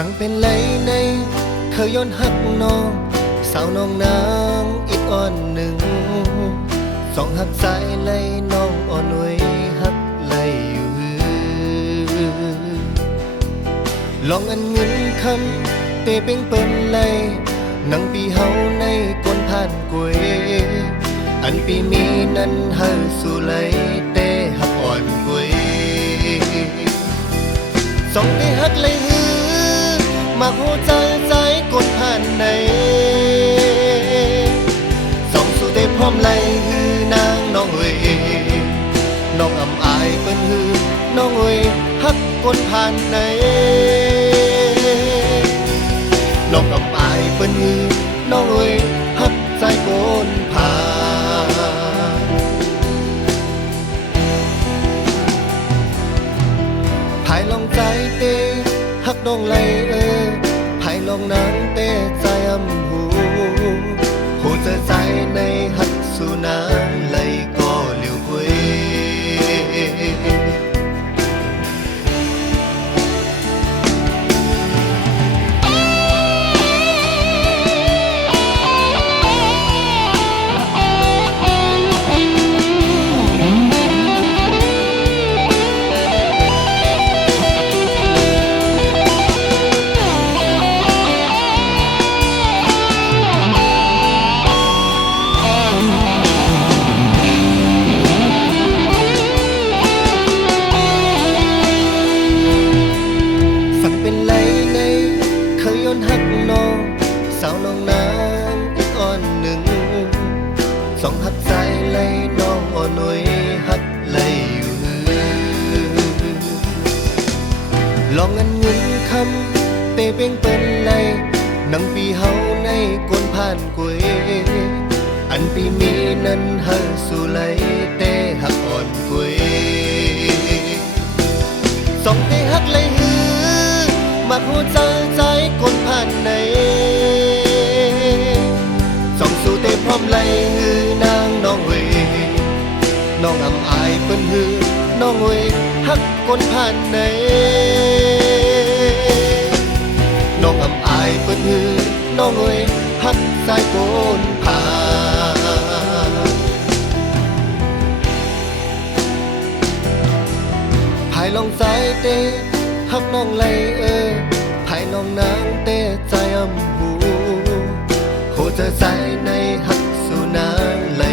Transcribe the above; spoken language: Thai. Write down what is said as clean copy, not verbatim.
สั่งเป็นไรในเคยย้อนหักน้องสาวน้องนางอีกอ่อนหนึ่งสองหักใจไล่น้องอ่อนไว้หักไล่อยู่ลองอันเงินคำเตเป่งเปิ้นไล่นังปีเฮาในก้นผ่านกวยอันปีมีนั้นเฮาสู่ไหลเตหักอ่อนกวยสองเตหักไล่ฮือมาหัวใจใจก้นผ่านในสองสู่เตพร้อมไล่ฮือนางน้องเวยน้องอำอายเปิ้นฮือน้องเวยหักก้นผ่านในน้องอำอายเปิ้นฮือน้องเวยหักใจก้นผ่านภายลองใจเตหักน้องไหลภายลองนางเตใจอำหูหูเจอใจในหักสู่นางไหลก็เหลียวเว้ยสาวน้องน้ำอีกอ่อนหนึ่งสองหักใจไล่น้องอ่อนหน่วยหักไล่อยู่ลองอันเงินคำเตเป่งเปิ้นไล่นังปีเฮาในก้นผ่านกวยอันปีมีนั้นเฮาสู่ไหลเตหักอ่อนกวยสองเตหักไล่ฮือมักหัวใจใจก้นผ่านในสองสู่เตพร้อมไหลฮือนางน้องเวยน้องอำอายเปิ้นฮือน้องเวยหักก้นผ่านในน้องอำอายเปิ้นฮือน้องเวยหักสายก้นผ่านภายลองใจเตหักน้องไหลภายน้องนางเตใจอำหูโคจะใจในหักสู่นางไหล